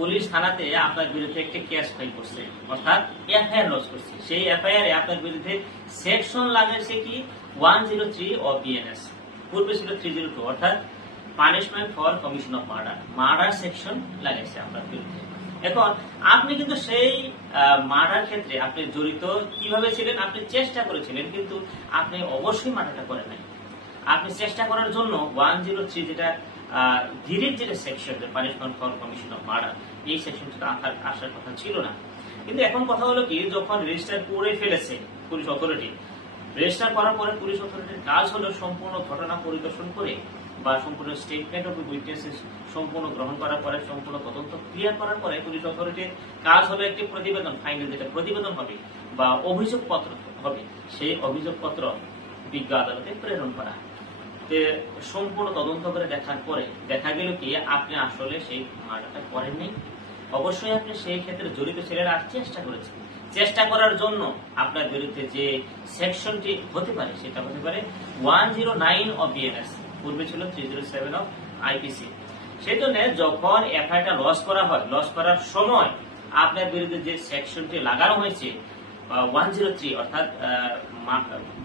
Police থানাতে আপনার বিরুদ্ধে একটি কেস ফাইল করছে, অর্থাৎ এফআইআর লজ করছে। সেই এফআইআর এ আপনার বিরুদ্ধে সেকশন লাগাইছে কি 103 অফ বিএনএস, পূর্বে ছিল 302, অর্থাৎ punishment for commission of murder, murder section লাগাইছে আপনার বিরুদ্ধে। এখন আপনি কিন্তু সেই মার্ডার ক্ষেত্রে আপনি জড়িত কিভাবে ছিলেন, আপনি চেষ্টা করেছিলেন, কিন্তু আপনি অবশ্যই মার্ডারটা করেন নাই। আপনি চেষ্টা করার জন্য 103 যেটা ডিরেক্ট যেটা section, punishment for commission of murder, এই সেকশনটা আসার কথা ছিল না। কিন্তু এখন কথা হলো কি, যখন রেজিস্টার করে ফেলেছে পুলিশ অথরিটি, রেজিস্টার করার পরে পুলিশ অথরিটির কাজ হলো সম্পূর্ণ ঘটনা পরিদর্শন করে বা সম্পূর্ণ স্টেটমেন্ট অফ উইটনেসেস সম্পূর্ণ গ্রহণ করার পরে, সম্পূর্ণ তদন্ত ক্লিয়ার করার পরে পুলিশ অথরিটির কাজ হলো একটি প্রতিবেদন, ফাইনাল যেটা প্রতিবেদন হবে বা অভিযোগপত্র হবে, সেই অভিযোগপত্র বিজ্ঞ আদালতে প্রেরণ করা। সম্পূর্ণ তদন্ত করে দেখার পরে দেখা গেল কি আপনি আসলে সেই মার্ডারটা করেননি, অবশ্যই আপনি সেই ক্ষেত্রে জড়িত ছিলেন আর চেষ্টা করেছেন। চেষ্টা করার জন্য আপনার বিরুদ্ধে যে সেকশনটি হতে পারে সেটা হতে পারে 109 অফ বিএনএস, পূর্বে ছিল 307 অফ আইপিসি। সেই জন্য যখন এফআইআরটা লস করা হয়, লস করার সময় আপনার বিরুদ্ধে যে সেকশনটি লাগানো হয়েছে 103 অর্থাৎ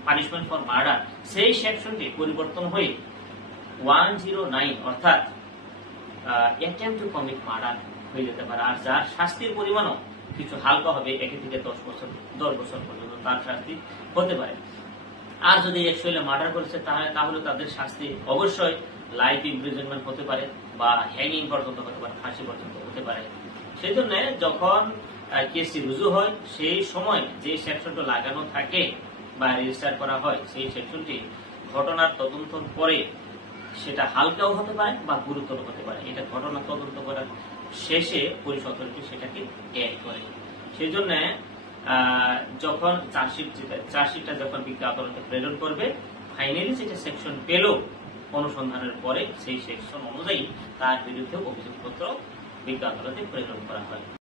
পানিশমেন্ট ফর মার্ডার, সেই সেকশনটি পরিবর্তন হয়ে 109 অর্থাৎ অ্যাটেম্পট টু কমিট মার্ডার হয়ে যেতে পারে। আর যার শাস্তির পরিমাণও কিছু হালকা হবে, 1 থেকে 10 বছর পর্যন্ত তার শাস্তি হতে পারে। আর যদি অ্যাকচুয়ালি মার্ডার করেছে তাহলে তাদের শাস্তি অবশ্যই লাইফ ইমপ্রিজনমেন্ট হতে পারে বা হ্যাঙ্গিং পর্যন্ত হতে পারে, ফাঁসি পর্যন্ত হতে পারে। সেই জন্য যখন কেসটি রুজু হয় সেই সময় যে সেকশনটা লাগানো থাকে বা রেজিস্টার করা হয়, সেই সেকশনটি ঘটনার তদন্তর পরে সেটা হালকাও হতে পারে বা গুরুতর হতে পারে। এটা ঘটনা তদন্ত করার শেষে পুলিশ অথরিটি সেটাকে অ্যাড করে। সেই জন্য যখন চার্জশিটটা যখন বিজ্ঞ আদালতে প্রেরণ করবে, ফাইনালি যেটা সেকশন পেল অনুসন্ধানের পরে, সেই সেকশন অনুযায়ী তার বিরুদ্ধে অভিযোগপত্র বিজ্ঞ আদালতে প্রেরণ করা হয়।